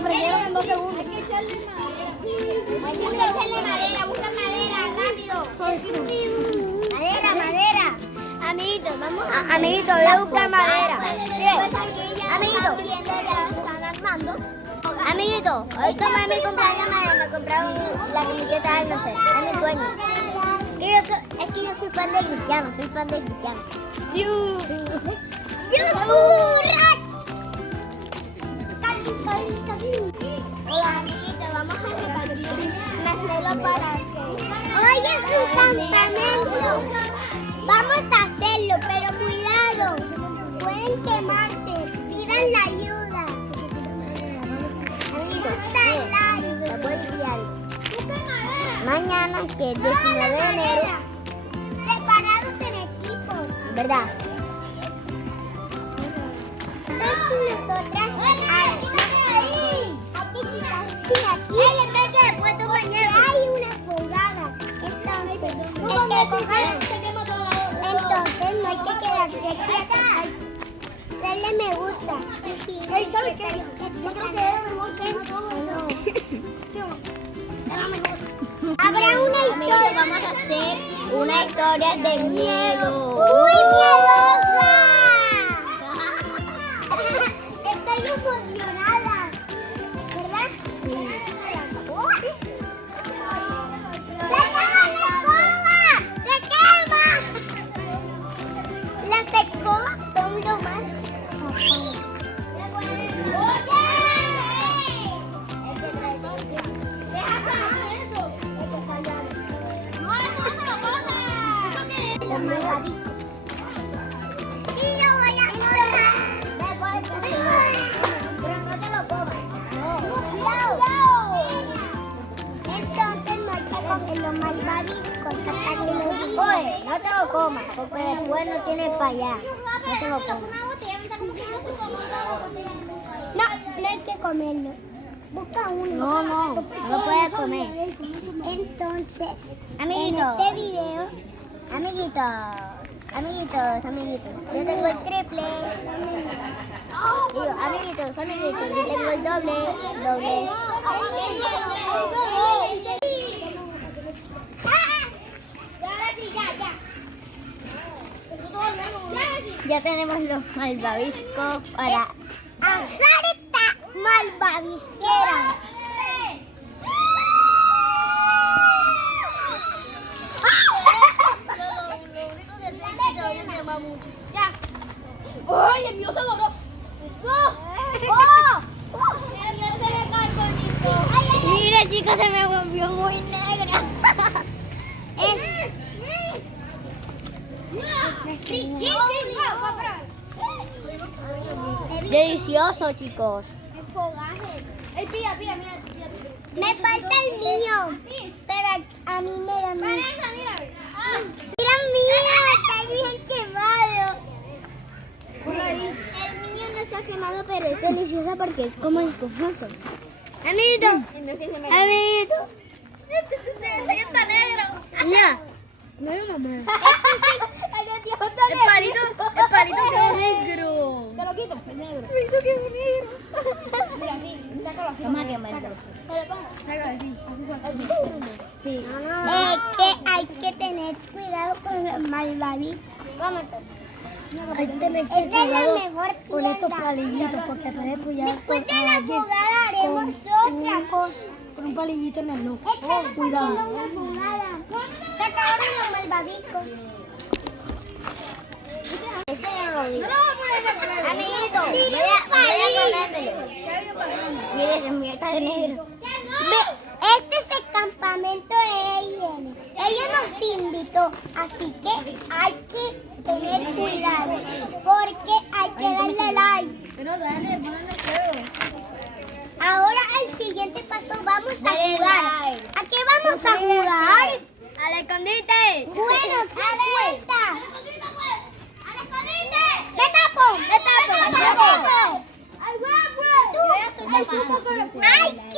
aprendieron en 2 segundos. Hay que echarle madera. Busca madera, rápido. Madera. Amiguitos, vamos a Amiguito, voy a buscar madera. Pues aquí ya Amiguito. están viendo, ya están armando. Amiguito, hoy como es mi cumpleaños me compraron la camiseta del no sé, es mi sueño. Es que yo soy fan de Cristiano, Sí. Hola amiguitos, vamos a repartir marshmallows para que... Hoy es un campamento. Vamos a hacerlo, pero cuidado. Pueden quemarse. Pidan la ayuda. Amiguitos, les voy a decir algo. Mañana, que es 19 de enero, separados en equipos. ¿Verdad? Nosotras hay una fogada. Entonces no hay que quedarse aquí. Dale me gusta. ¿Sabes qué? Yo creo que era mejor que Habrá una historia. Vamos a hacer una historia de miedo. ¡Muy miedosa! Estoy emocionada. ¿Verdad? Sí. ¡Se quema! Las escobas son lo más. Los malvaviscos. Y yo voy a comer. Pero no te lo comas. No. Cuidado. Entonces no hay que comer los malvaviscos hasta que lo digan. Oye, no te lo comas, porque después no tienes para allá. No te lo comas. No hay que comerlo. Busca uno. No lo puedes comer. Entonces, amiguitos, en este video, amiguitos, yo tengo el triple. Digo, amiguitos, yo tengo el doble. Ya tenemos los malvaviscos para hacer esta malvavisquera. ¡Ay, el mío se logró! Mira, chicos, se me volvió muy negra. Delicioso, chicos. El fogaje. Pilla, mira. Me falta el mío. Pero a mí me da miedo. Mira, mío, está bien quemado. El mío no está quemado, pero es delicioso porque es como esponjoso. Amiguito. Está negro. Mira. No hay mamá. El palito quedó negro. Te lo quito, el negro. Palito quedó negro. Mira, sí, sácalo así. Toma que me lo Sácalo así. Sí. Que hay que tener cuidado con los malvaviscos. Hay que tener Es de la mejor con estos tienda. palillitos porque puedes apoyar Después de la fogada haremos otra cosa. con un palillito en el ojo. Estamos Cuidado. haciendo una fogada. Sacaron los malvaviscos. Amiguito, voy a comérmelo. Mire, el mío está de negro. Este es el campamento de EIN. Ella nos invitó, así que hay que tener cuidado, porque hay que darle like. Pero dale, ponle feo. Ahora el siguiente paso vamos a jugar. ¿A qué vamos a jugar? ¡Al escondite! Bueno, ¿qué cuenta? ¡Al escondite! ¡Me tapo! ¡Me tapo! ¡Ay,